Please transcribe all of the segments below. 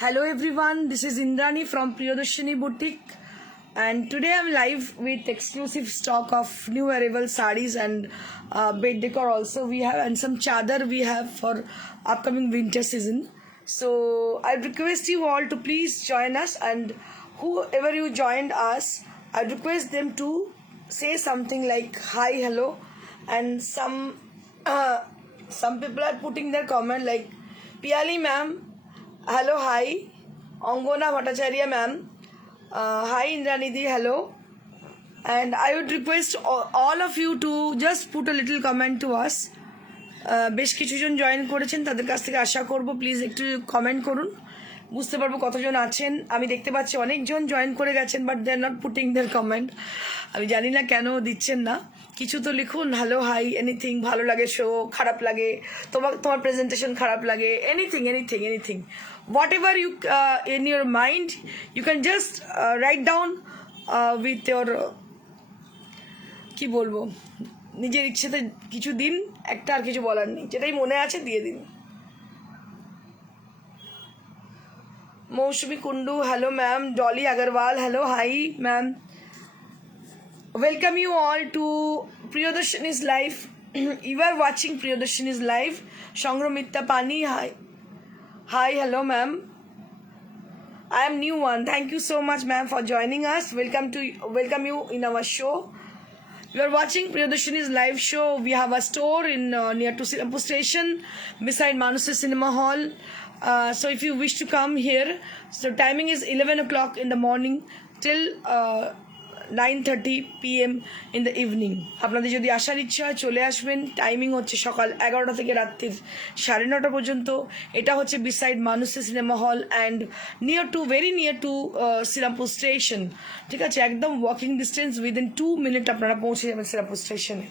Hello everyone, this is Indrani from Priyadarshini Boutique, and today I'm live with exclusive stock of new wearable sarees and bed decor also we have, and some chadar we have for upcoming winter season. So I request you all to please join us, and whoever you joined us, I request them to say something like hi, hello, and some people are putting their comment like Piali ma'am, hello, hi. Angona Bhattacharya ma'am. Hi Indranidhi, hello. And I would request all of you to just put a little comment to us. বেশ কিছুজন join করেছেন, তাদের কাছ থেকে আশা করব please একটু comment করুন, বুঝতে পারবো কতজন আছেন। আমি দেখতে পাচ্ছি অনেকজন জয়েন করে গেছেন, but they are not putting their comment. আমি জানি না কেন দিচ্ছেন না। কিছু তো লিখুন, হ্যালো, হাই, এনিথিং। ভালো লাগে শো, খারাপ লাগে, তোমার প্রেজেন্টেশন খারাপ লাগে, anything anything anything, whatever you in your mind, you can just write down with your, কি বলবো, নিজের ইচ্ছেতে কিছু দিন, একটা আর কিছু বলার নেই, যেটাই মনে আছে দিয়ে দিন। মৌসুমি Kundu, hello ma'am. Dolly Agarwal, hello, hi ma'am. Welcome you all to Priyadarshini's live. You are watching Priyadarshini's live. Shangromita Pani, hi, hello ma'am. I am new one. Thank you so much ma'am for joining us. Welcome you in our show. You are watching Priyadarshini's live show. We have a store in near to Sirampur station beside Manusya Cinema Hall. So if you wish to come here, so timing is 11 o'clock in the morning till 9:30 p.m. in the evening. আপনাদের যদি আসার ইচ্ছা হয় চলে আসবেন। Timing হচ্ছে সকাল 11টা থেকে রাত্রির 9:30 পর্যন্ত। এটা হচ্ছে বিসাইড মানুষে cinema hall and very near to Serampore station. ঠিক আছে, একদম ওয়াকিং ডিস্টেন্স, উইদিন 2 মিনিট আপনারা পৌঁছে যাবেন শ্রীরামপুর স্টেশনে।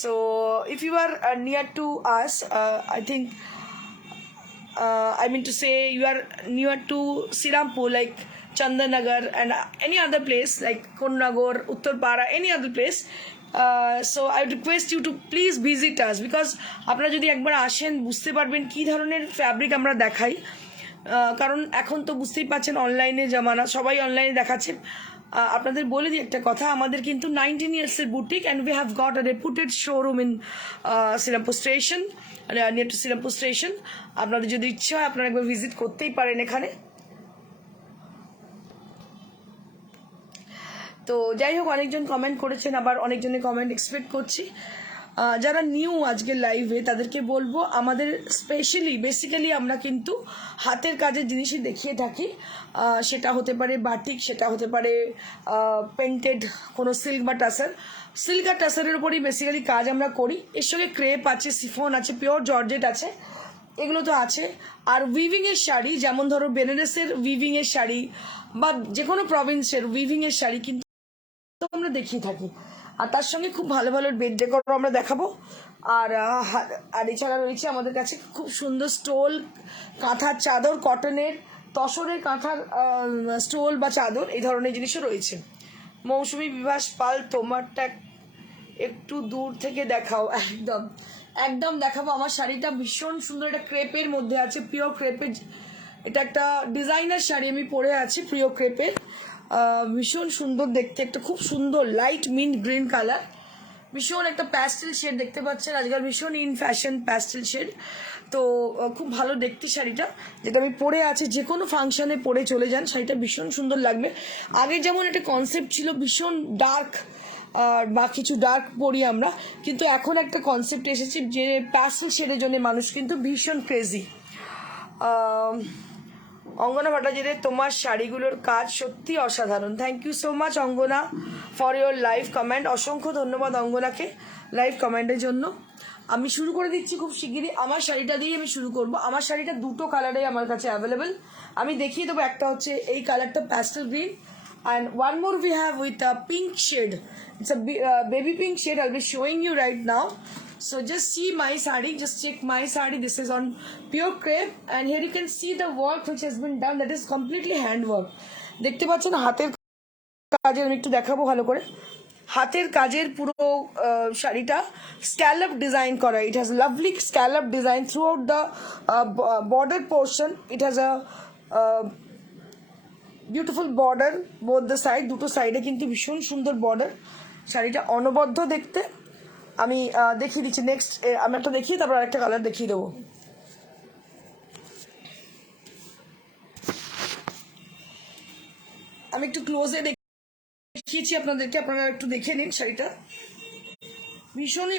So if you are near to us, I think I mean to say you are near to Sirampur, like Chandanagar and any other place like Konnagor, Uttarpara, any other place. So I would request you to please visit us, because আপনারা যদি একবার আসেন বুঝতে পারবেন কী ধরনের fabric আমরা দেখাই। কারণ এখন তো বুঝতেই পারছেন অনলাইনে জামানা, সবাই অনলাইনে দেখাচ্ছে। আপনাদের বলে দিই একটা কথা, আমাদের কিন্তু 19 ইয়ার্সের boutique, and we have got a reputed showroom in Serampore station, near to Serampore station. আপনাদের যদি ইচ্ছা হয় আপনারা একবার ভিজিট করতেই পারেন এখানে। তো যাই হোক, অনেকজন কমেন্ট করেছেন, আবার অনেকজনের কমেন্ট এক্সপেক্ট করছি। যারা নিউ আজকের লাইভে তাদেরকে বলবো, আমাদের বেসিক্যালি আমরা কিন্তু হাতের কাজের জিনিসই দেখিয়ে থাকি। সেটা হতে পারে বাটিক, সেটা হতে পারে পেন্টেড কোনো সিল্ক বা টাসার। সিল্ক আর টাসারের উপরই বেসিক্যালি কাজ আমরা করি। এর সঙ্গে ক্রেপ আছে, সিফন আছে, পিওর জর্জেট আছে, এগুলো তো আছে। আর উইভিংয়ের শাড়ি, যেমন ধরো বেনারসের উইভিংয়ের শাড়ি বা যে কোনো প্রভিন্সের উইভিংয়ের শাড়ি কিন্তু আমরা দেখিয়ে থাকি। আর তার সঙ্গে খুব ভালো ভালো বেড ডেকর আমরা দেখাবো। আর এছাড়া রয়েছে আমাদের কাছে খুব সুন্দর স্টোল, কাঁথার চাদর, কটনের, তসরের কাঁথার স্টোল বা চাদর, এই ধরনের জিনিসও রয়েছে। মৌসুমি বিভাস পাল, তোমারটা একটু দূর থেকে দেখাও। একদম দেখাবো। আমার শাড়িটা ভীষণ সুন্দর, এটা ক্রেপের মধ্যে আছে, পিওর ক্রেপের। এটা একটা ডিজাইনার শাড়ি আমি পরে আছি, পিওর ক্রেপের, ভীষণ সুন্দর দেখতে, একটা খুব সুন্দর লাইট মিন্ট গ্রিন কালার, ভীষণ একটা প্যাস্টেল শেড দেখতে পাচ্ছেন, আজকাল ভীষণ ইন ফ্যাশন প্যাস্টেল শেড। তো খুব ভালো দেখতে শাড়িটা, যেটা আমি পরে আছি, যে কোনো ফাংশনে পরে চলে যান, শাড়িটা ভীষণ সুন্দর লাগবে। আগে যেমন একটা কনসেপ্ট ছিল ভীষণ ডার্ক বা কিছু ডার্ক পরি আমরা, কিন্তু এখন একটা কনসেপ্ট এসেছে যে প্যাস্টেল শেডের জন্য মানুষ কিন্তু ভীষণ ক্রেজি। অঙ্গনা ভট্টাচার্য, তোমার শাড়িগুলোর কাজ সত্যি অসাধারণ। Thank you so much Angana for your live comment. অসংখ্য ধন্যবাদ অঙ্গনাকে লাইভ কমেন্টের জন্য। আমি শুরু করে দিচ্ছি খুব শিগগিরই। আমার শাড়িটা দিয়েই আমি শুরু করব। আমার শাড়িটা দুটো কালারে আমার কাছে অ্যাভেলেবেল, আমি দেখিয়ে দেবো। একটা হচ্ছে এই কালারটা pastel green, and one more we have with a pink shade. It's a baby pink shade. I'll be showing you right now. So just see my sari, just check my sari. This is on pure crepe, and here you can see the work which has been done, that is completely hand work. দেখতে পাচ্ছেন হাতের কাজের, আমি একটু দেখাবো ভালো করে। হাতের কাজের পুরো শাড়িটা স্ক্যালপ ডিজাইন করা। It has lovely scallop design through out the border portion. It has a beautiful border both the side, দুটো সাইডে কিন্তু ভীষণ সুন্দর বর্ডার। শাড়িটা অনবদ্য দেখতে। আমি দেখিয়ে দিচ্ছি নেক্সট, আমি একটা দেখিয়ে তারপর আরেকটা কালার দেখিয়ে দেবো। আমি একটু ক্লোজে দেখিয়েছি আপনাদেরকে, আপনারা একটু দেখে নিন শাড়িটা। ভীষণই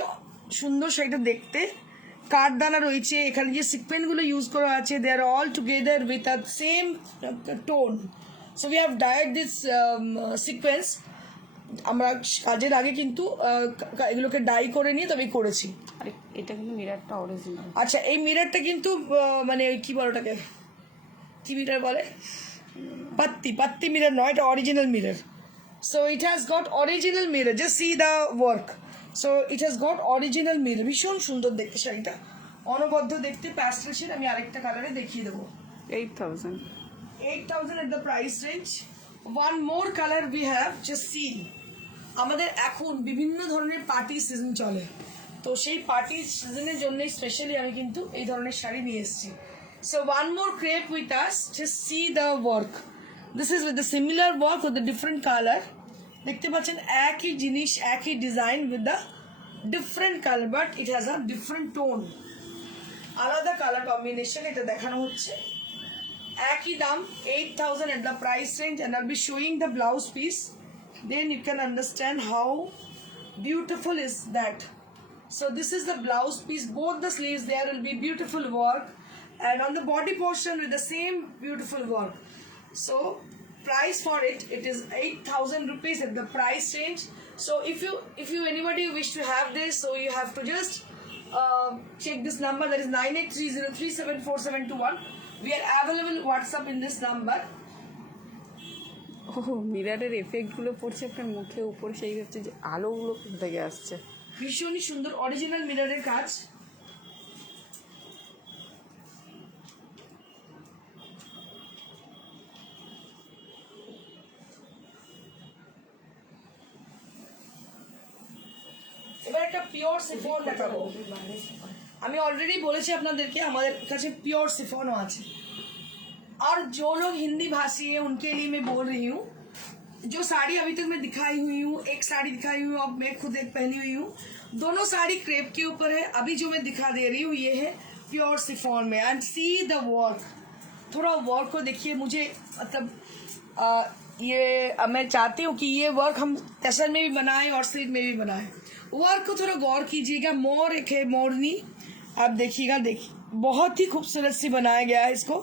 সুন্দর শাড়িটা দেখতে। কাঠদানা রয়েছে, এখানে যে সিকোয়েন্সগুলো ইউজ করা আছে they are all together with a same tone. So we have dyed this sequence. আমরা কাজের আগে কিন্তু এগুলোকে ডাই করে নিয়ে তবে করেছি। আর এটা কিন্তু মিররটা অরিজিনাল। আচ্ছা, এই মিররটা কিন্তু মানে কি বলে ওটাকে, কি মিরর বলে, পাত্তি মিরর নয়, এটা original mirror. So it has got original mirror, just see the work. So it has got original mirror. ভীষণ সুন্দর দেখতে শাড়িটা, অনবদ্য দেখতে, প্যাস্টেল শেড। আমি আরেকটা কালারে দেখিয়ে দেবো। 8,000 at the price range. One more color we have, just see. আমাদের এখন বিভিন্ন ধরনের পার্টি সিজন চলে, তো সেই পার্টি সিজনের জন্য স্পেশালি আমি কিন্তু এই ধরনের শাড়ি নিয়ে এসেছি। So one more crepe with us, just see the work. This is with the similar work with the different colour. দেখতে পাচ্ছেন একই জিনিস, একই design with the different colour, but it has a different tone, আলাদা colour combination এটা দেখানো হচ্ছে। একই দাম 8,000 at the price range, and I'll be showing the blouse piece. Then you can understand how beautiful is that. So this is the blouse piece. Both the sleeves there will be beautiful work, and on the body portion with the same beautiful work. So price for it is 8,000 rupees at the price range. So if you anybody wish to have this, so you have to just check this number, that is 9830374721. We are available WhatsApp in this number. ও মিররের এফেক্টগুলো পড়ছে আপনার মুখে উপরে, সেই হচ্ছে যে আলোগুলো কোথা থেকে আসছে। ভীষণই সুন্দর অরিজিনাল মিররের কাজ। এবার একটা পিওর সিফন দেখাবো। আমি অলরেডি বলেছি আপনাদেরকে আমাদের কাছে পিওর सिफॉनও আছে। और जो लोग हिंदी भाषी है उनके लिए मैं बोल रही हूँ, जो साड़ी अभी तक मैं दिखाई हुई हूँ, एक साड़ी दिखाई हुई हूँ, अब मैं खुद एक पहनी हुई हूँ, दोनों साड़ी क्रेप के ऊपर है। अभी जो मैं दिखा दे रही हूँ ये है प्योर सिफॉन में, एंड सी द वर्क। थोड़ा वर्क को देखिए, मुझे मतलब ये मैं चाहती हूँ कि ये वर्क हम टसन में भी बनाएं और स्लीव में भी बनाएं। वर्क को थोड़ा गौर कीजिएगा। मोर एक है, मोरनी, आप देखिएगा, देखिए बहुत ही खूबसूरत सी बनाया गया है इसको।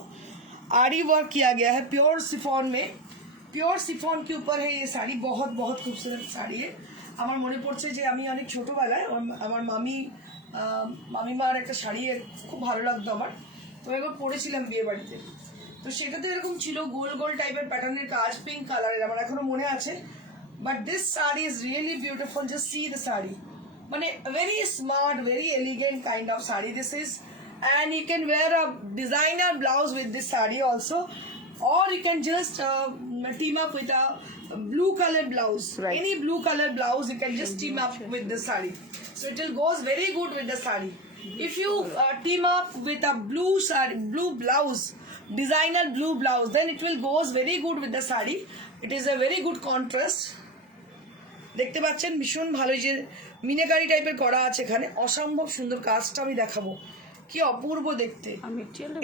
आरी वर्क किया गया है प्योर सिफॉन में। प्योर सिफॉन के ऊपर है ये साड़ी, बहुत बहुत खूबसूरत साड़ी है। আমার মনে পড়ছে যে আমি অনেক ছোটোবেলায় আমার মামিমার একটা শাড়ি খুব ভালো লাগতো আমার, তো একবার পরেছিলাম বিয়ে বাড়িতে। তো সেটাতে এরকম ছিল গোল গোল টাইপের প্যাটার্নের কাজ, পিঙ্ক কালারের, আমার এখনো মনে আছে। But this sari is really beautiful, just see the sari, মানে very smart, very elegant kind of sari this is. And you can wear a designer blouse with this sari also, or you can just team up with a blue color blouse. Right. Any blue color blouse you can just team up with the sari, so it will goes very good with the sari. If you team up with a blue sari, blue blouse, designer blue blouse, then it will goes very good with the sari. It is a very good contrast. দেখতে পাচ্ছেন ভীষণ ভালো, যে মিনাকারি টাইপের করা আছে এখানে, অসম্ভব সুন্দর কাজটা আমি দেখাবো, কি অপূর্ব দেখতে।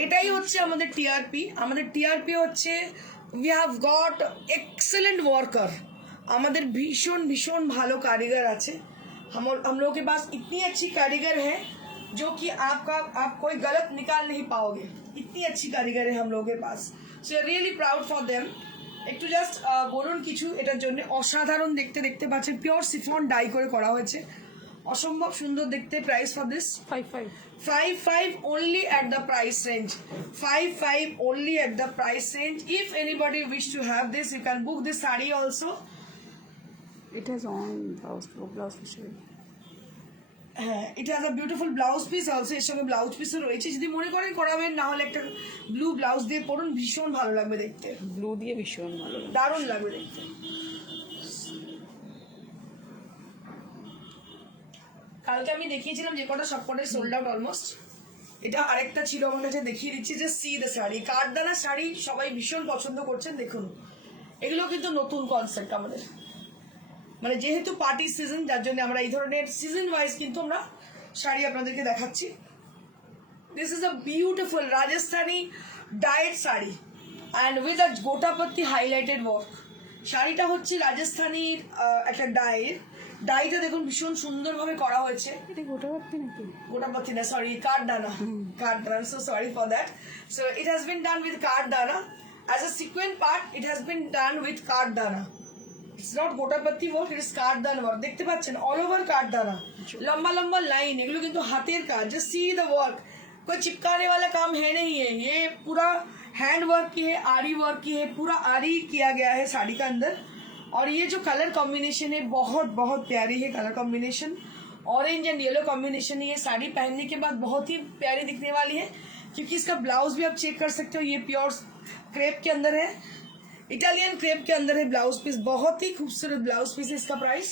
এটাই হচ্ছে আমাদের টিআরপি। আমাদের টিআরপি হচ্ছে we have goat excellent worker. আমাদের ভীষণ ভীষণ ভালো কারিগর আছে। हम लोगों के पास इतनी अच्छी कारीगर है जो कि आप कोई गलत निकाल नहीं पाओगे, इतनी अच्छी कारीगर है हम लोगों के पास। So really proud for them. একটু জাস্ট বলুন কিছু এটার জন্য। অসাধারণ দেখতে, দেখতে পাচ্ছেন পিওর সিফন ডাই করে করা হয়েছে, অসম্ভব সুন্দর দেখতে। Price for this 55 only at the price range, 55 only at the price range. If anybody wish to have this, you can book this saree also. It has on blouse piece. হ্যাঁ, it has a beautiful blouse piece also, এর সঙ্গে blouse পিসও রয়েছে। যদি মনে করেন করাবেন, না হলে একটা ব্লু ব্লাউজ দিয়ে পরুন, ভীষণ ভালো লাগবে দেখতে। ব্লু দিয়ে ভীষণ ভালো, দারুণ লাগবে দেখতে। কালকে আমি দেখিয়েছিলাম যে কটা, সব কটাই সোল্ড আউট অলমোস্ট। এটা আরেকটা ছিল আমার কাছে, দেখিয়ে দিচ্ছি যে সি দ্য শাড়ি, কাঠদানা শাড়ি সবাই ভীষণ পছন্দ করছেন। দেখুন এগুলো কিন্তু নতুন কনসেপ্ট আমাদের, মানে যেহেতু পার্টি সিজন যার জন্য আমরা এই ধরনের সিজন ওয়াইজ কিন্তু আমরা শাড়ি আপনাদেরকে দেখাচ্ছি। This is a beautiful Rajasthani dyed sari and with a gota patti highlighted work. শাড়িটা হচ্ছে রাজস্থানীর একটা ডাইটা দেখুন ভীষণ সুন্দরভাবে করা হয়েছে। এটা গোটা পাত্তি নাকি? গোটাপত্তি না, সরি, কাঠদানা। So sorry for that. So it has been done with কাঠদানা as a sequence part. It has been done with কাঠদানা। It's not gota patti work, it is কাঠদানা ওয়ার্ক। দেখতে পাচ্ছেন অল ওভার কাঠদানা, লম্বা लंबा লাইন, এগুলো কিন্তু হাতের কাজ। জাস্ট সি দ্য ওয়ার্ক, कोई चिपकाने वाला काम है नहीं है, ये पूरा हैंड वर्क की है, आरी वर्क की है, पूरा आरी किया गया है साड़ी का अंदर। और ये जो कलर कॉम्बिनेशन है बहुत बहुत प्यारी है colour combination, orange and yellow combination है। ये साड़ी पहनने के बाद बहुत ही प्यारी दिखने वाली है, क्योंकि इसका ब्लाउज भी आप चेक कर सकते हो, ये प्योर क्रेप के अंदर है, इटालियन क्रेप के अंदर है ब्लाउज पीस। बहुत ही खूबसूरत ब्लाउज पीस है। इसका प्राइस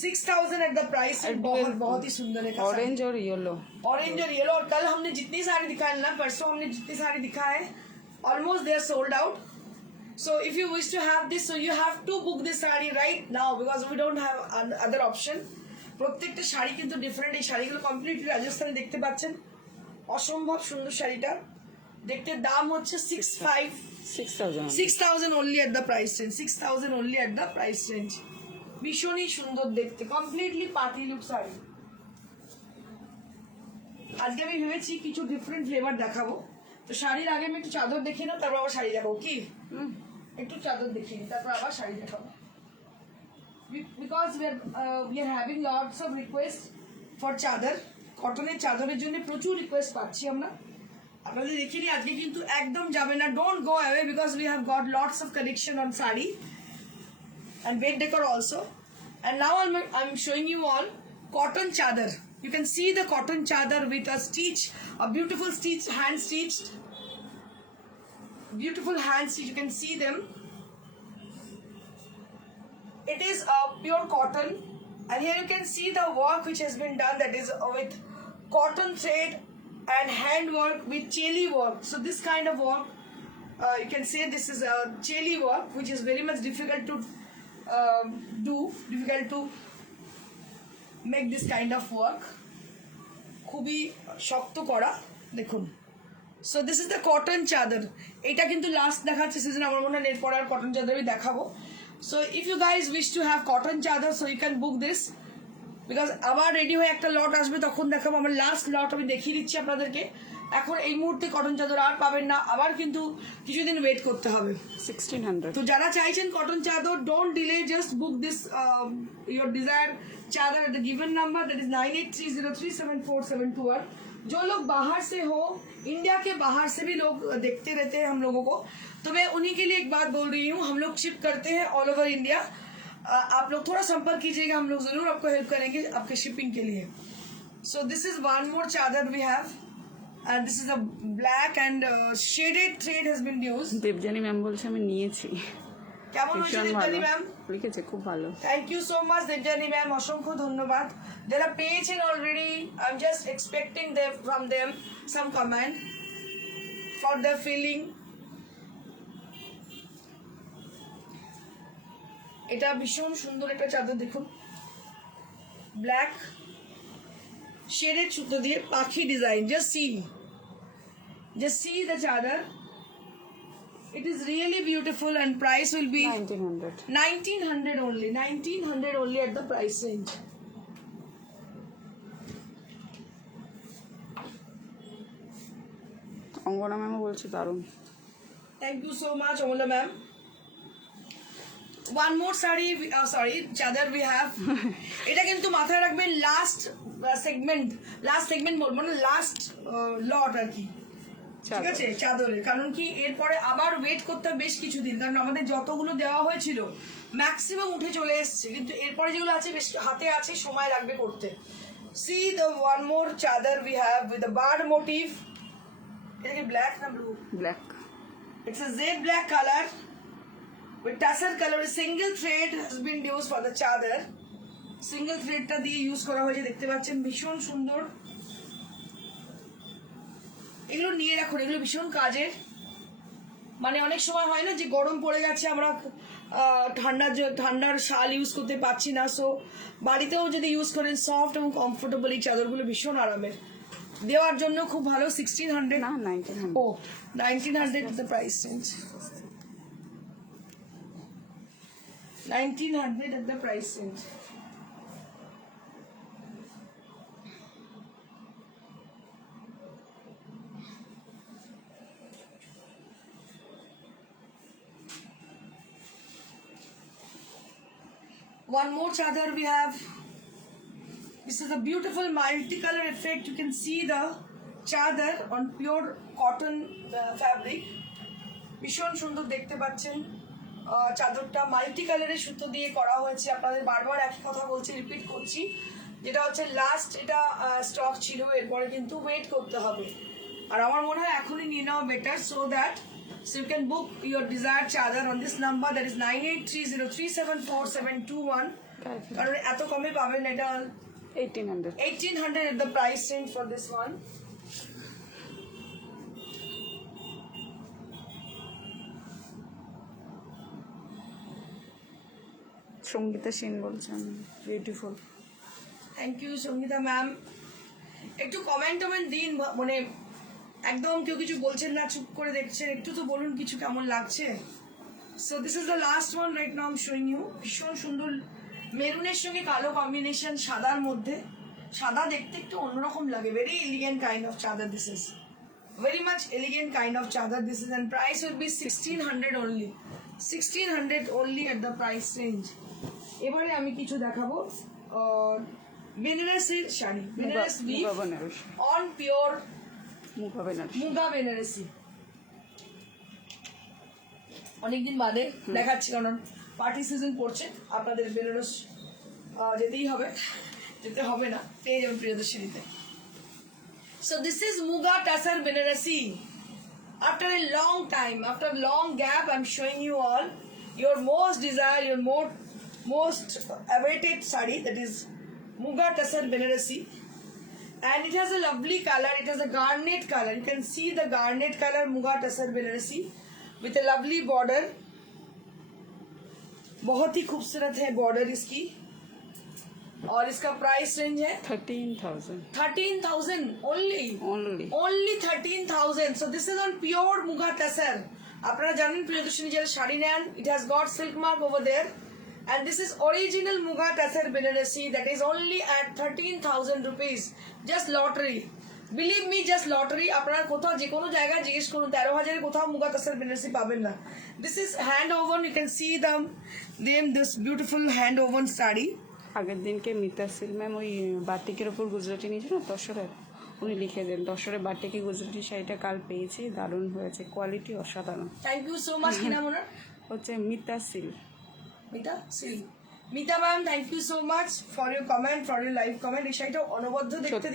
6,000 एट द प्राइस। बहुत बहुत ही सुंदर है, ऑरेंज और येलो। ऑरेंज और येलो। और कल हमने जितनी साड़ी दिखाई ना, परसों हमने जितनी साड़ी दिखाए almost they are sold out. So if you wish to have this, so you have to book this sari right now because we don't have other option. প্রত্যেকটা শাড়ি কিন্তু ডিফারেন্ট। এই শাড়িগুলো কমপ্লিটলি রাজস্থানে দেখতে পাচ্ছেন, অসম্ভব সুন্দর শাড়িটা দেখতে। দাম হচ্ছে 6,000 only at the price range, 6,000 only at the price range। ভীষণই সুন্দর দেখতে, কমপ্লিটলি পার্টি লুক শাড়ি। আজকে আমি ভেবেছি কিছু ডিফারেন্ট ফ্লেভার দেখাবো, তো শাড়ির আগে আমি একটু চাদর দেখিয়ে নাও, তারপর আবার শাড়ি দেখাবো। কি একটু চাদর দেখিয়ে নিই, তারপর আবার শাড়ি দেখাবো। Because we are having lots of requests for চাদর। কটনের চাদরের জন্য প্রচুর রিকোয়েস্ট পাচ্ছি আমরা। আপনাদের দেখিয়ে নিই, আজকে কিন্তু একদম যাবে না, don't go away, because we have got lots of collection on sari and bed decor also. And now I'm showing you all cotton chadar. You can see the cotton chadar with a stitch, a beautiful stitch, hand stitched, beautiful hand stitch. You can see them. It is pure cotton, and here you can see the work which has been done, that is with cotton thread and hand work with cheli work. So this kind of work, you can say this is a cheli work, which is very much difficult to difficult to make this kind of work. খুবই শক্ত করা দেখুন। So this is the cotton চাদর। এটা কিন্তু last দেখাচ্ছে season, আমার মনে হয় এরপর আর কটন চাদরই দেখাবো। So if you guys wish to have cotton chadar, so you can book this, because আবার রেডি হয়ে একটা লট আসবে, তখন দেখাবো। আমার লাস্ট লট আমি দেখিয়ে দিচ্ছি আপনাদেরকে। এখন এই মুহূর্তে কটন চাদর আর পাবেন না, আবার কিন্তু কিছুদিন ওয়েট করতে হবে। 1600। তো যারা চাইছেন কটন চাদর, don't delay, just book this your desire chadar at the given number, that is 9830374721। जो लोग बाहर से हो, इंडिया के बाहर से भी लोग देखते रहते हैं हम लोगों को, तो मैं उन्हीं के लिए एक बात बोल रही हूँ, हम लोग शिप करते हैं ऑल ओवर इंडिया। आप लोग थोड़ा संपर्क कीजिएगा, हम लोग जरूर आपको हेल्प करेंगे आपके शिपिंग के लिए। So this is one more chadar we have, and this is a black and shaded thread has been used. Debjani ma'am বলছে আমি নিয়েছি। কেমন হয়েছে দেবজানী ম্যাম? লিখেছে খুব ভালো। Thank you so much Debjani ma'am, অসংখ্য ধন্যবাদ। যারা পেয়েছেন already, I am just expecting them from them some comment for the feeling. এটা ভীষণ সুন্দর একটা চাদর দেখুন, ব্ল্যাক শেডেড সুতো দিয়ে পাখি ডিজাইন। জাস্ট সি দ্য চাদর। It is really beautiful and price will be 1900 only, 1900 only at the price range. অঙ্গনা ম্যামও বলছে দারুণ। Thank you so much Amala ma'am. One more saree, চাদর we have. এটা কিন্তু মাথায় রাখবেন, লাস্ট সেগমেন্ট বলবো না, লাস্ট লট আর কি, ঠিক আছে চাদরের। কারণ কি এরপরে আবার ওয়েট করতে হবে বেশ কিছুদিন, কারণ আমাদের যতগুলো দেওয়া হয়েছিল ম্যাক্সিমাম উঠে চলে এসছে, কিন্তু এরপরে যেগুলো আছে বেশ হাতে আছে, সময় লাগবে করতে। সি দ্য ওয়ান মোর চাদর we have with the bird motif. এটা কি ব্ল্যাক না blue? Black. It's a jet black colour with tassel color, single thread has been used for the চাদর। সিঙ্গেল থ্রেডটা দিয়ে ইউজ করা হয়েছে, দেখতে পাচ্ছেন ভীষণ সুন্দর। এগুলো নিয়ে রাখুন, এগুলো ভীষণ কাজের। মানে অনেক সময় হয় না যে গরম পড়ে গেছে, আমরা ঠান্ডার শাল ইউজ করতে পারছি না, সো বাড়িতেও যদি ইউজ করেন সফট এবং কমফোর্টেবল এই চাদরগুলো ভীষণ আরামের, দেওয়ার জন্য খুব ভালো। 1600 না 1900 ও 1900 the price range, 1900 at the price range. One more chadar we have. This is a beautiful multicolor effect. You can see the chadar on pure cotton fabric. ভীষণ সুন্দর দেখতে পাচ্ছেন। চাদরটা মাল্টি কালারের সুতো দিয়ে করা হয়েছে। আপনাদের বারবার একই কথা বলছি, রিপিট করছি, যেটা হচ্ছে লাস্ট এটা স্টক ছিল, এরপরে কিন্তু ওয়েট করতে হবে। আর আমার মনে হয় এখনই নিয়ে নেওয়া better, so that so you can book your desired chadar on this number, that is 9830374721, কারণ এত কমে পাবেন এটা 1800 at the price range for this one. Sangeeta Sen বলছেন beautiful. Thank you Sangeeta ma'am. একটু কমেন্ট দিন, মানে একদম কেউ কিছু বলছেন না, চুপ করে দেখছেন, একটু তো বলুন কিছু কেমন লাগছে। So this is the last one right now I am showing you. ভীষণ সুন্দর মেরুনের সঙ্গে কালো কম্বিনেশন, সাদার মধ্যে, সাদা দেখতে একটু অন্যরকম লাগে। ভেরি এলিগেন্ট কাইন্ড অফ চাদর this is, very much elegant kind of chadar this is, and price will be 1600 only, 1600 only at the price range. এবারে আমি কিছু দেখাবো বেনারসির শাড়ি, বেনারস অন পিওর মুগা বেনারসি। অনেকদিন বাদে দেখাচ্ছি, কারণ পার্টি সিজন পড়ছে, আপনাদের বেনারস যেতেই হবে, যেতে হবে না, পেয়ে যাবেন প্রিয়দর্শনীতে। So this is Muga Tassar Banarasi. After a long time, after a long gap, I'm showing you all your most desired, your most awaited sari, that is Muga Tassar Banarasi. And it has a lovely color, it has a garnet color. You can see the garnet color Muga Tassar Banarasi with a lovely border. बहुत ही खूबसूरत है border इसकी, और इसका price range है 13,000 only 13,000. So this is on pure Muga Tassar. আপনারা জানেন প্রিয়দর্শনী যারা শাড়ি নেন, it has got silk mark over there, and this is original Muga Tassar Banarasi, that is only at 13,000 rupees. Just lottery, believe me, just lottery. আপনারা কোথাও যে কোনো জায়গায় জিজ্ঞেস করুন, 13,000 কোথাও Muga Tassar Banarasi পাবেন না। This is hand woven, you can see this beautiful hand woven saree. আগের দিনকে মিতা সিল ম্যাম ওই বাটিকের ওপর গুজরাটি নিয়েছিল না তসরের, উনি লিখে দেন তসরের বাটিকে গুজরাটি শাড়িটা কাল পেয়েছি, দারুণ হয়েছে, কোয়ালিটি অসাধারণ। Thank you so much. কি নাম ওনার? হচ্ছে Mita Sil. Mita ma'am, thank you so much for your comment, for your live comment. এই শাড়িটা অনবদ্য দেখতে,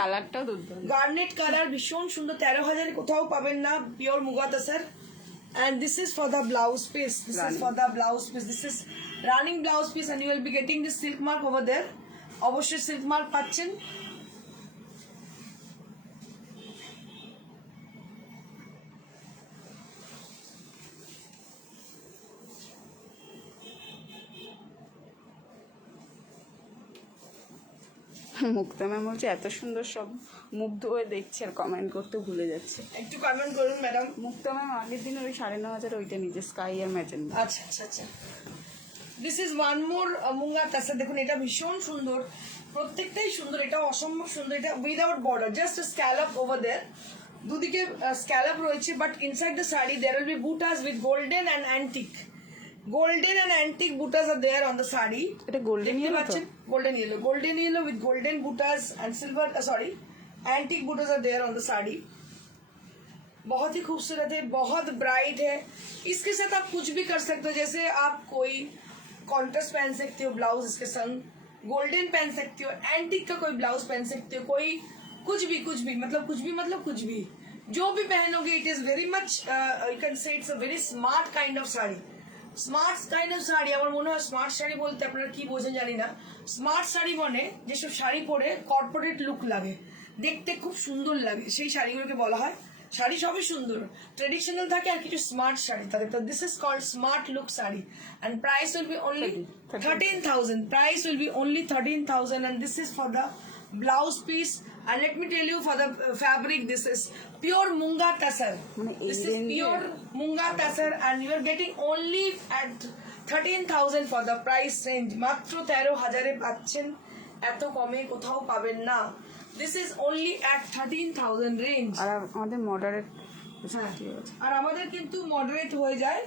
কালারটাও দুর্দান্ত, গার্নেট কালার, ভীষণ সুন্দর। 13,000 কোথাও পাবেন না, pure muga তাসার। And this is for the blouse piece. This is for the blouse piece. This is running blouse piece, and you will be getting the silk mark over there. অবশ্যই silk mark পাচ্ছেন। মুক্তা ma'am বলছে এত সুন্দর, সব মুগ্ধ হয়ে দেখছে আর comment করতে ভুলে যাচ্ছে। একটু কমেন্ট করুন ম্যাডাম। মুক্তা ম্যাম আগের দিন ওই 9,500 ওইটা নিজে স্কাই আর ম্যাজেন্ডা। আচ্ছা আচ্ছা আচ্ছা। This is one more munga tussar. দেখুন এটা ভীষণ সুন্দর, প্রত্যেকটাই সুন্দর, এটা অসম্ভব সুন্দর। এটা without border, just scallop over there, দুদিকে স্ক্যালপ রয়েছে, but inside the sari there will be butas with golden and antique. Golden and antique buttas are there on the sari. এটা গোল্ডেন ইয়েলো তো? Golden yellow with golden buttas and silver, antique buttas are there on the sari. बहुत ही खूबसूरत है, बहुत bright है। इसके साथ आप कुछ भी कर सकते हो, जैसे आप कोई कॉन्ट्रास्ट पहन सकते हो ब्लाउज इसके संग, गोल्डन पहन सकते हो, एंटिक का कोई ब्लाउज पहन सकते हो, कोई कुछ भी मतलब कुछ भी जो भी पहनोगे, it is very much you can say it's a very smart kind of sari. Smart kind of sari, আমার মনে হয় স্মার্ট শাড়ি বলতে আপনারা কি বোঝেন জানি না। স্মার্ট শাড়ি মানে যেসব শাড়ি পরে কর্পোরেট লুক লাগে, দেখতে খুব সুন্দর লাগে, সেই শাড়িগুলোকে বলা হয়। শাড়ি সবই সুন্দর, ট্রেডিশনাল থাকে আর কিছু স্মার্ট শাড়ি থাকে। তো this is called smart look sari and price will be only 13,000. Price will be only 13,000, and this is for the blouse piece. And let me tell you, for the fabric, this is pure Munga Tassar. This is pure Munga Tassar, and you are getting only at 13,000 for the price range. মাত্র 13,000 এ পাচ্ছেন, এত কমে কোথাও পাবেন না। This is only at 13,000 range. আর আমাদের moderate আর আমাদের কিন্তু মডারেট হয়ে যায়,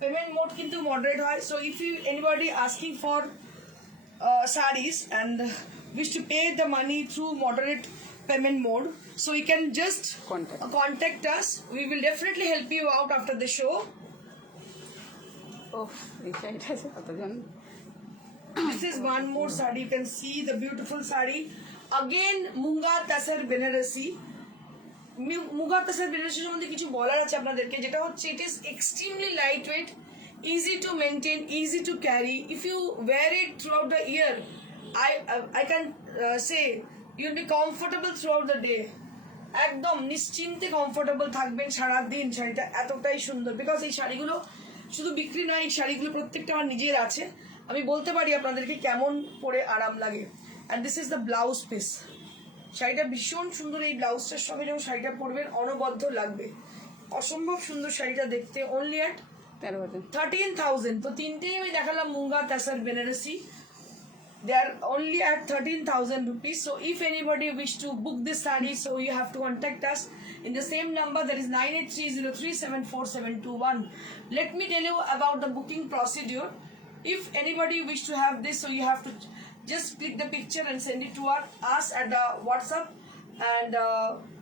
পেমেন্ট মোড কিন্তু মডারেট হয়। So if you anybody asking for sarees and wish to pay the money through moderate payment mode, so you can just contact us. We will definitely help you out after the show. ও এই শাড়িটা আছে কতজন। This is one more saree. You can see the beautiful saree. Again, Munga Tassar Benarasi. Munga Tassar Benarasi সম্বন্ধে কিছু বলার আছে আপনাদেরকে, যেটা হচ্ছে it is extremely lightweight, easy to maintain, easy to carry. If you wear it throughout the year, I can say you'll be comfortable throughout the day. একদম নিশ্চিন্তে comfortable থাকবেন সারা দিন। শাড়িটা এতটাই সুন্দর, বিকজ এই শাড়িগুলো শুধু বিক্রি নয়, এই শাড়িগুলো প্রত্যেকটা আমার নিজের আছে, আমি বলতে পারি আপনাদেরকে কেমন পরে আরাম লাগে। And this is the blouse piece. শাড়িটা ভীষণ সুন্দর, এই ব্লাউজটার সঙ্গে যখন শাড়িটা পরবেন অনবদ্য লাগবে, অসম্ভব সুন্দর শাড়িটা দেখতে। Only at 13,000. তো তিনটেই আমি দেখালাম মুঙ্গা তাসার Banarasi, they are only at 13,000 rupees. So if anybody wish to book this saree, so you have to contact us in the same number, that is 9830374721. Let me tell you about the booking procedure. If anybody wish to have this, so you have to just click the picture and send it to us at the WhatsApp. And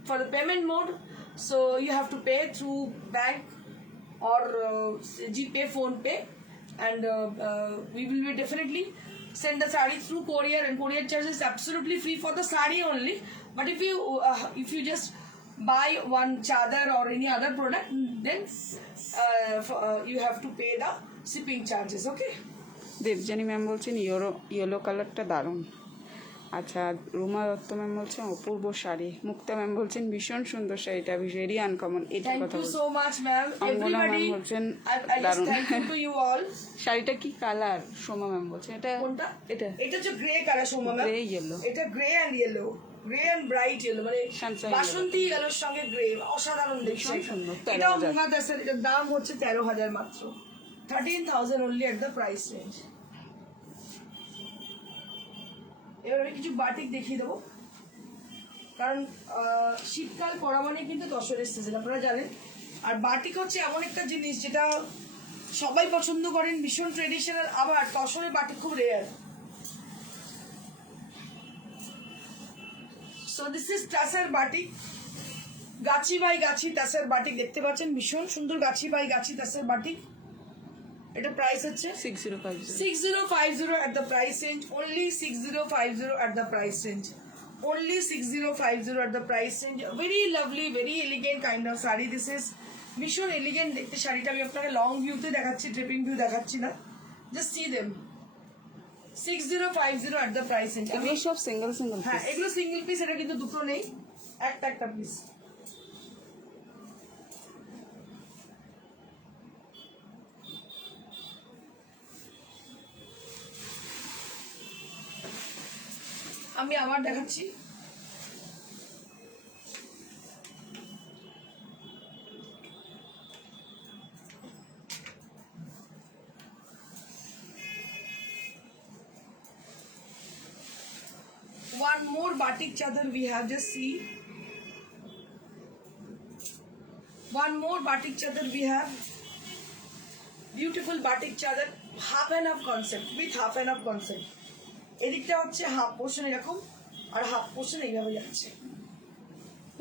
for the payment mode, so you have to pay through bank or GPay, Phone Pay, and we will be definitely send the saree through courier, and courier charge is absolutely free for the saree only. But if you just buy one chadar or any other product, then you have to pay the shipping charges. Okay. Debjani ma'am বলছেন yellow কালারটা দারুণ। আচ্ছা, Ruma Dutta ma'am বলছেন অপূর্ব শাড়ি। মুক্তা ma'am বলছেন ভীষণ সুন্দর শাড়িটা, very uncommon. এটা কথা Thank you so much, ma'am. Angana ma'am Everybody, বলছেন I just দারুণ। thank you to you all. শাড়িটা কি কালার? সোমা ম্যাম বলছেন এটা কোনটা? এটা এটা হচ্ছে grey colour, Soma ma'am. Grey yellow, এটা grey and yellow, grey and bright yellow, মানে Sunshine বাসন্তী ইয়েলোর সঙ্গে গ্রে, অসাধারণ দেখতে। ভীষণ সুন্দর। এটাও 13,000 মুঙ্গা তাসার, এটার দাম হচ্ছে 13,000 মাত্র। 13,000 only at the price range. এবার আমি কিছু বাটিক দেখিয়ে দেবো, কারণ শীতকাল পড়া মানে কিন্তু দশরের সিজন, আপনারা জানেন। আর বাটিক হচ্ছে এমন একটা জিনিস যেটা সবাই পছন্দ করেন, ভীষণ ট্রেডিশনাল, আবার তসরের বাটিক খুব rare. So this is তাসার batik, Gachhi by Gachhi তাসার batik দেখতে পাচ্ছেন, ভীষণ সুন্দর গাছি বাই গাছি তাসার বাটিক। এটা প্রাইস হচ্ছে 6050 at the price range, only 6050 at the price range, only 6050 at the price range. Very lovely, very elegant kind of saree. This is ভীষণ elegant দেখতে শাড়িটা। আমি আপনাকে লং ভিউতে দেখাচ্ছি, ড্রেপিং ভিউ দেখাচ্ছি না, just see them. 6050 at the price range. এগুলো সব সিঙ্গেল সিঙ্গেল। হ্যাঁ, এগুলো সিঙ্গেল পিস, এটা কিন্তু দুটো নেই, একটা পিস। আমি আবার দেখাচ্ছি। One more batik chadar we have, just see. One more batik chadar we have. Beautiful batik chadar, half and half concept, with half and half concept. এদিকটা হচ্ছে হাফ পোর্শন এরকম, আর হাফ পোর্শন এইভাবে যাচ্ছে।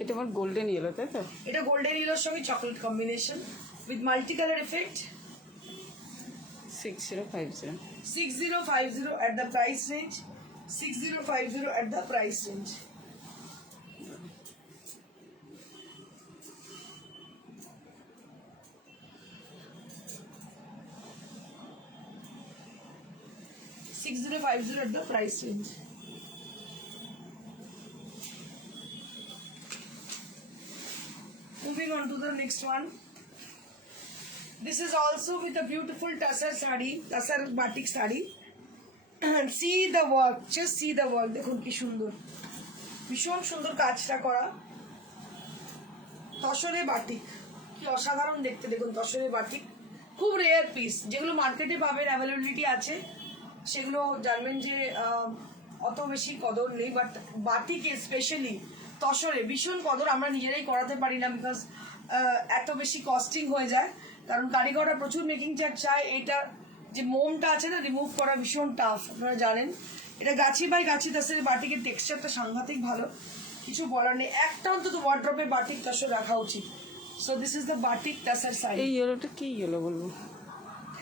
এটা আমার গোল্ডেন ইয়েলো, তাই তো? এটা গোল্ডেন ইয়েলোর সঙ্গে chocolate combination with multi colour effect. 6050 6050 at the price range, 6050 at the price range. $6050 at the price range. moving on to the next one. This is also with a beautiful tussar sari, tussar batik sari. And see the work, just see the work. দেখুন কি সুন্দর, ভীষণ সুন্দর কাজটা করা। তসরে batik, কি অসাধারণ দেখতে। দেখুন তসরে বাটিক, খুব রেয়ার পিস। যেগুলো মার্কেটে পাবেন, অ্যাভেলেবিলিটি আছে, সেগুলো জানবেন যে অত বেশি কদর নেই। বাট বাটিকে স্পেশালি তসরে ভীষণ কদর। আমরা নিজেরাই করাতে পারি না, বিকজ এত বেশি কস্টিং হয়ে যায়। কারণ কারিগররা প্রচুর মেকিং চার্জ চায়। এটা যে মোমটা আছে না, রিমুভ করা ভীষণ টাফ, আপনারা জানেন। এটা গাছি বাই গাছি তাসের বাটিকের টেক্সচারটা সাংঘাতিক ভালো, কিছু বলার নেই। একটা অন্তত ওয়ার্ড্রপে বাটিক তাসর রাখা উচিত। So this is the batik তাসার side. এই ইয়েলোটা কি ইয়েলো বলবো?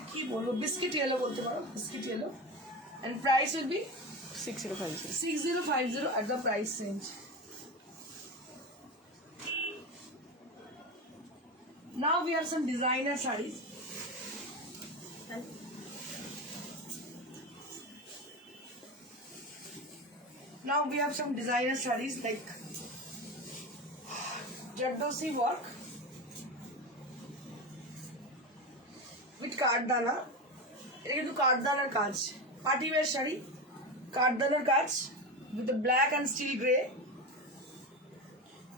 কি বলবো, বিস্কিট ইয়েলো বলতে পারো, biscuit yellow. And price will B 6050. 6050 at the price range. Now we have some designer sarees. Now we have some designer sarees like Jardosi work with কাঠদানা। এটা কিন্তু কাঠদানার কাজ, পার্টি ওয়্যার শাড়ি, কাঠদানার কাজ with the black and steel grey.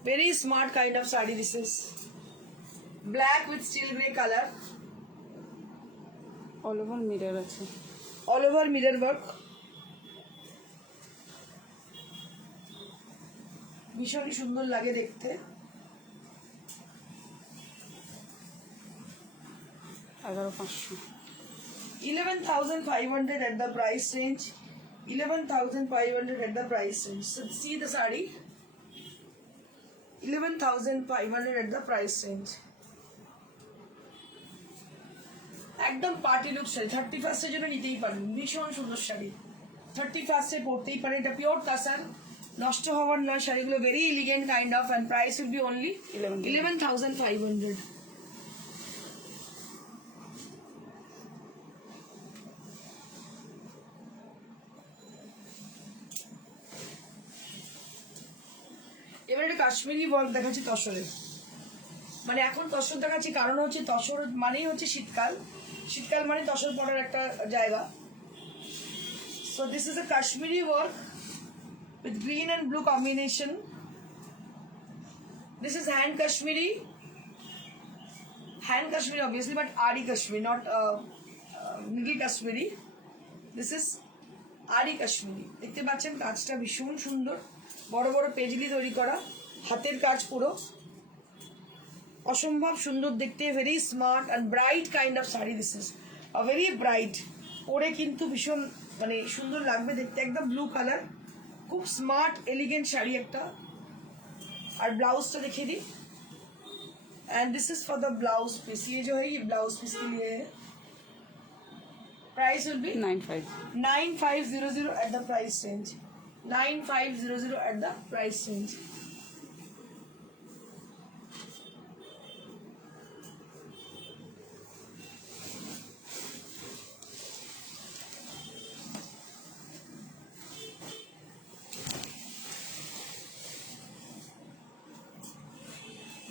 Very smart kind of saree this is. Black with steel grey color. All over mirror আছে, All over mirror work. ভীষণই সুন্দর লাগে দেখতে। 11500. 11,500 at the price range. 11,500 at the price range. So see the saree. 11,500 at the price range. একদম party look sari, 31st জন্য নিতেই পারেন। ভীষণ সুন্দর শাড়ি, 31st পরতেই পারেন। এটা পিওর তাসার, নষ্ট হওয়ার না শাড়িগুলো। Very elegant kind of, and price will be only 11,500. এবার একটা কাশ্মীরি ওয়ার্ক দেখাচ্ছি তসরে। মানে এখন তসর দেখাচ্ছি কারণ হচ্ছে তসর মানেই হচ্ছে শীতকাল, শীতকাল মানে তসর পড়ার একটা জায়গা। So this is a Kashmiri work with green and blue combination. This is hand Kashmiri obviously, but Ari Kashmiri, not middle Kashmiri. This is Ari Kashmiri. দেখতে পাচ্ছেন কাজটা ভীষণ সুন্দর, বড় বড় পেজলি তৈরি করা, হাতের কাজ পুরো অসম্ভব সুন্দর দেখতে। Very smart and bright kind of sari this is, very bright. পরে কিন্তু ভীষণ মানে সুন্দর লাগবে দেখতে, একদম ব্লু কালার, খুব স্মার্ট এলিগেন্ট শাড়ি একটা। और ब्लाउज तो देखिए दी, and this is for the blouse piece. ये जो है ये ब्लाउज पीस के लिए है। Price will be 9500 at the price range. 9500 at the price range.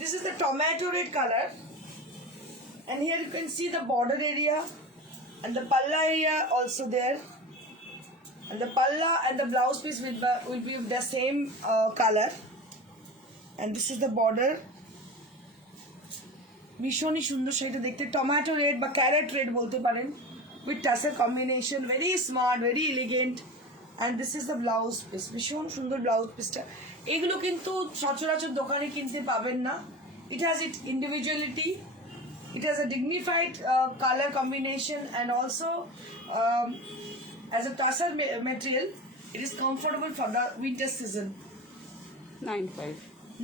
This is the tomato red color, and here you can see the border area and the palla area also there, and the palla and the blouse piece will be the same color, and this is the border. ভীষণই সুন্দর শাড়িটা দেখতে, tomato red বা carrot red বলতে পারেন, with টাসের combination. Very smart, very elegant, and this is the blouse piece. ভীষণ সুন্দর ব্লাউজ পিসটা। এগুলো কিন্তু সচরাচর দোকানে কিনতে পাবেন না। It has it individuality, it has a dignified color combination, and also as a tussar material, it is comfortable for the winter season.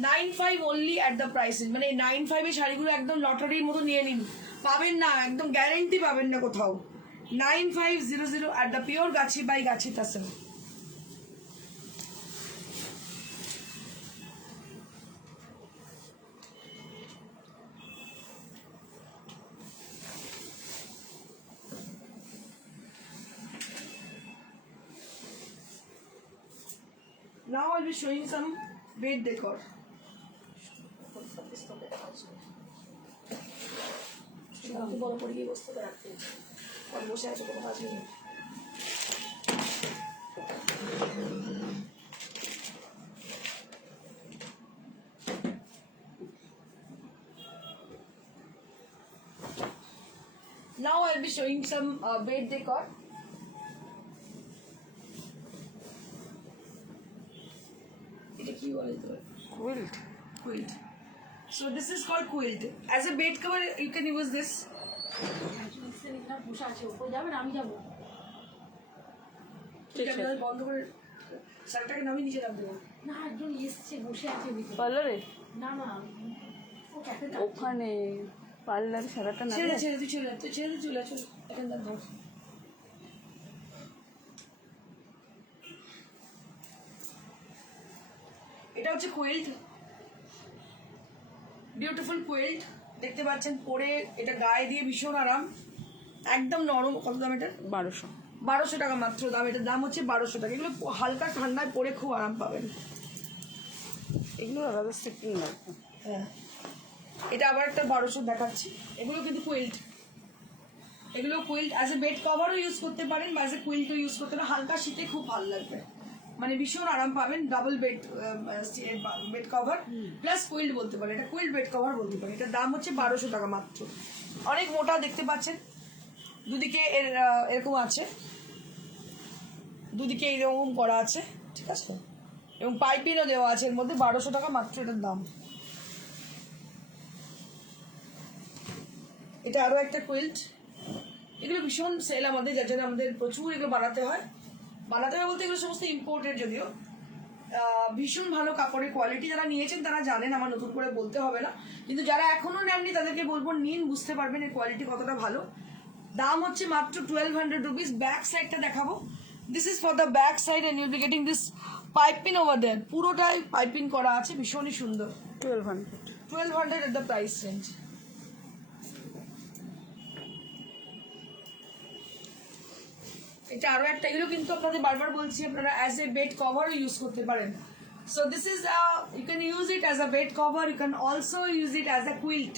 95 only at the price range. মানে 95 এর শাড়িগুলো একদম লটারির মতো নিয়ে নিন, পাবেন না, একদম গ্যারেন্টি পাবেন না কোথাও। 9500 at the pure Gachhi by Gachhi তাসার। Now I'll be showing some bed decor. বড় করে গিয়ে বসতে রাখতে বসে আছে কোনো কাজ নেই। Now I'll be showing some bed decor. এটা কি বলে তো? Quilt Quilt. So this is called quilt. As a bed cover, you can use this. বসে আছে ওপরে যাবেন আমি যাবো ঠিক আছে। ক্যামেরা বন্ধ করে শার্টটাকে নামিয়ে নিচে রাখতে হবে। না একজন এসছে বসে আছে ভিতরে পার্লারে না না ও ক্যাফে ওখানে পার্লার সারাটা না ছেড়ে ছেড়ে তুই ছেড়ে তুই ছেড়ে চলে চলে এখন দাম ধর। এটা হচ্ছে কোয়েল্ট, বিউটিফুল কোয়েল্ট দেখতে পাচ্ছেন পরে, এটা গায়ে দিয়ে ভীষণ আরাম, একদম নরম। কত দাম এটা? 1200 1200 টাকা মাত্র দাম। এটার দাম হচ্ছে 1200 টাকা। এগুলো হালকা ঠান্ডায় পরে খুব আরাম পাবেন। এগুলো আলাদা স্টিকিং লাগবে। হ্যাঁ, এটা আবার একটা 1200 দেখাচ্ছি। এগুলো কিন্তু কোয়েল্ট, এগুলো কোয়েল্ট অ্যাজ এ বেড কভারও ইউজ করতে পারেন বা অ্যাজ এ কোয়েল্টও ইউজ করতে পারেন। হালকা শীতে খুব ভালো লাগবে, মানে ভীষণ আরাম পাবেন। Double bed bed cover plus কোয়েল্ট বলতে পারেন, এটা কোয়েল্ট বেড কভার বলতে পারেন। এটার দাম হচ্ছে 1200 টাকা মাত্র। অনেক মোটা দেখতে পাচ্ছেন, দুদিকে এরকম আছে, দুদিকে এইরকম করা আছে, ঠিক আছে, এবং পাইপিংও দেওয়া আছে এর মধ্যে। 1200 টাকা মাত্র এটার দাম। এটা আরও একটা কোয়েল্ট, এগুলো ভীষণ সেল আমাদের, যার জন্য আমাদের প্রচুর এগুলো বানাতে হয় বলতে এগুলো সমস্ত ইম্পোর্টেড, যদিও ভীষণ ভালো কাপড়ের কোয়ালিটি। যারা নিয়েছেন তারা জানেন, আমার নতুন করে বলতে হবে না, কিন্তু যারা এখনো নেননি তাদেরকে বলবো নিন, বুঝতে পারবেন এর কোয়ালিটি কতটা ভালো। দাম হচ্ছে মাত্র 1200 রুপিস। ব্যাক সাইডটা দেখাবো। This is for the back side and you'll be getting this piping over there. পুরোটাই পাইপিং করা আছে, ভীষণই সুন্দর। 1200 এট দ্য প্রাইস রেঞ্জ। এটা আরো একটা, এগুলো কিন্তু আপনাদের বারবার বলছি আপনারা অ্যাজ এ বেড কভারও ইউজ করতে পারেন। So this is you can use it as a bed cover, you can also use it as a quilt.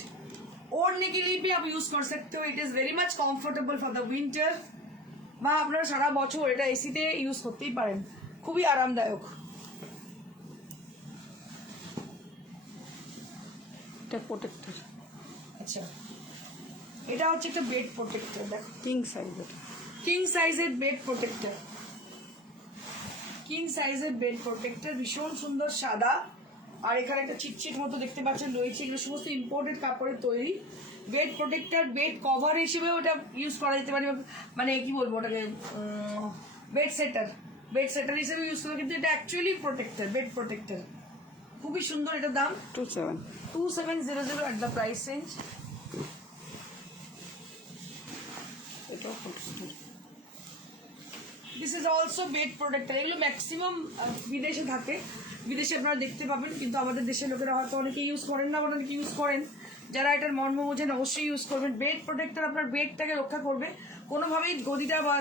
ओढ़ने के लिए भी आप यूज कर सकते हो। It is very much comfortable for the winter, বা আপনারা সারা বছর এটা এসিতে ইউজ করতেই পারেন, খুবই আরামদায়ক। এটা প্রোটেক্টর। আচ্ছা, এটা হচ্ছে একটা বেড প্রোটেক্টর। দেখো, কিং সাইজের কিং সাইজের বেড প্রোটেক্টর, কিং সাইজের বেড প্রোটেক্টর, ভীষণ সুন্দর সাদা। আর এখানে একটা চিটচিট মতো দেখতে পাচ্ছেন রয়েছে। এগুলো সমস্ত ইম্পোর্টেড কাপড়ের তৈরি। বেড প্রোটেক্টর, বেড কভার হিসেবেও ওটা ইউজ করা যেতে পারে, মানে কি বলবো ওটাকে, বেড সেটার, বেড সেটার হিসেবে ইউজ করা, কিন্তু এটা অ্যাকচুয়ালি প্রোটেক্টর, বেড প্রোটেক্টর। খুবই সুন্দর। এটার দাম 2700 এট দ্য প্রাইস রেঞ্জ। এটাও protector. This is also bed protector. এগুলো ম্যাক্সিমাম বিদেশে থাকে, বিদেশে আপনারা দেখতে পাবেন, কিন্তু আমাদের দেশের লোকেরা হয়তো অনেকে ইউজ করেন না, অনেকে ইউজ করেন। যারা এটার মর্ম বোঝেন অবশ্যই ইউজ করবেন। বেড প্রোটেক্টর আপনার বেডটাকে রক্ষা করবে, কোনোভাবেই গদিটা বা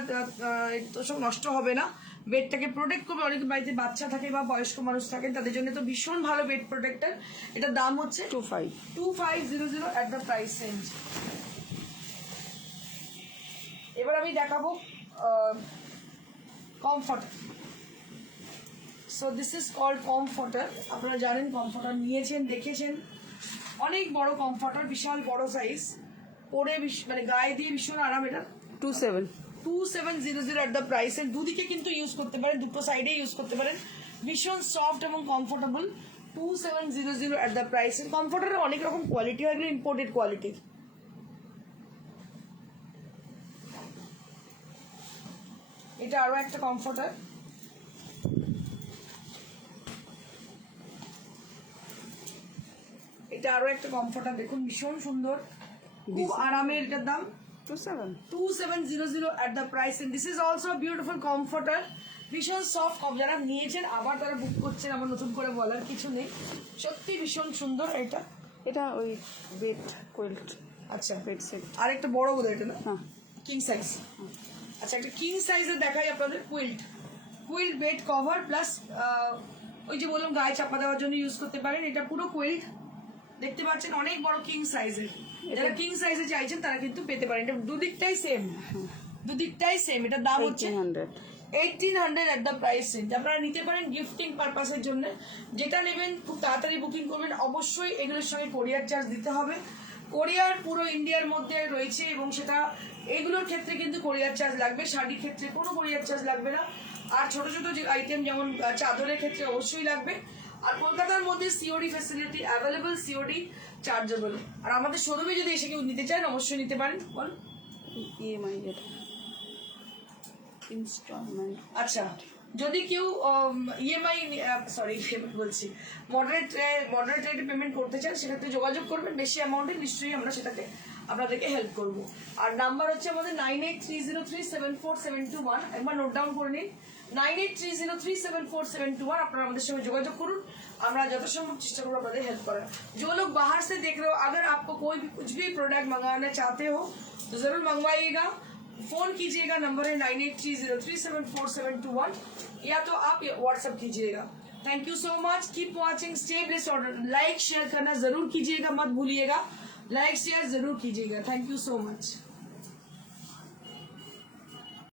সব নষ্ট হবে না, বেডটাকে প্রোটেক্ট করবে। অনেক বাড়িতে বাচ্চা থাকে বা বয়স্ক মানুষ থাকেন, তাদের জন্য তো ভীষণ ভালো বেড প্রোটেক্টর। এটার দাম হচ্ছে 2500 এট দ্য প্রাইস রেঞ্জ। এবার আমি দেখাবো comforter. So this is called comforter. আপনারা জানেন কমফর্টার, নিয়েছেন, দেখেছেন, অনেক বড় কমফর্টার, বিশাল বড় সাইজ, পরে মানে গায়ে দিয়ে ভীষণ আরাম। এটা 2700 এট দ্য প্রাইস। এর দুদিকে কিন্তু ইউজ করতে পারেন, দুটো সাইডে ইউজ করতে পারেন, ভীষণ সফট এবং কমফোর্টেবল। 2700 at the price. এর কমফর্টারের অনেক রকম কোয়ালিটি হয়, এগুলো ইম্পোর্টেড কোয়ালিটির। এটা আরো একটা কমফর্টার। এটা আরো একটা কমফর্টার, দেখুন ভীষণ সুন্দর, খুব আরামের। এটার দাম 2700 at the price, and this is also a beautiful comforter, ভীষণ সফট। যারা নিয়েছেন আবার তারা বুক করছেন, আমার নতুন করে বলার কিছু নেই, সত্যি ভীষণ সুন্দর। এটা ওই বেড কোয়েল্ট। আচ্ছা, বেড সেট। আর একটা বড় বোধ এটা না? হ্যাঁ, কিং সাইজ। আচ্ছা, একটা কিং সাইজের দেখাই আপনাদের। Quilt, quilt bed cover plus ওই যে বললাম গায়ে চাপা দেওয়ার জন্য ইউজ করতে পারেন। এটা পুরো কুইল্ট, দেখতে পাচ্ছেন অনেক বড় কিং সাইজের, যারা কিং সাইজে চাইছেন তারা কিন্তু পেতে পারেন। এটা দুদিকটাই সেম, দুদিকটাই সেম। এটার দাম হচ্ছে 1800 1800 এট দ্য প্রাইস রেঞ্জ। আপনারা নিতে পারেন গিফটিং পারপাসের জন্য। যেটা নেবেন খুব তাড়াতাড়ি বুকিং করবেন। অবশ্যই এগুলোর সঙ্গে কোরিয়ার চার্জ দিতে হবে। কোরিয়ার পুরো ইন্ডিয়ার মধ্যে রয়েছে এবং সেটা এগুলোর ক্ষেত্রে কিন্তু কোরিয়ার চার্জ লাগবে, শাড়ির ক্ষেত্রে কোনো কোরিয়ার চার্জ লাগবে না। আর ছোট ছোট যে আইটেম যেমন চাদরের ক্ষেত্রে অবশ্যই লাগবে। আর কলকাতার মধ্যে COD facility available, COD chargeable. আর আমাদের শোরুমে যদি এসে কেউ নিতে চান অবশ্যই নিতে পারেন। বল ইএমআই যেটা ইনস্টলমেন্ট। আচ্ছা, যদি কেউ ইএমআই সরি বলছি মডারেট রেটে পেমেন্ট করতে চান সেক্ষেত্রে যোগাযোগ করবেন। বেশি অ্যামাউন্টে নিশ্চয়ই আমরা সেটাতে আপনাদেরকে হেল্প করব। আর নাম্বার হচ্ছে আমাদের 9830374721। একবার নোট ডাউন করে নিন, 9830374721। আপনারা আমাদের সঙ্গে যোগাযোগ করুন, আমরা যথাসম্ভব চেষ্টা করবো আপনাদের हेल्प करें। जो लोग बाहर से देख रहे हो, अगर आपको कोई भी कुछ भी प्रोडक्ट मंगाना चाहते हो तो जरूर मंगवाइएगा। फोन कीजिएगा, नंबर है 9830374721, या तो आप व्हाट्सएप कीजिएगा। Thank you so much, keep watching, stay blessed. और लाइक शेयर करना जरूर कीजिएगा, मत भूलिएगा, लाइक शेयर जरूर कीजिएगा। Thank you so much.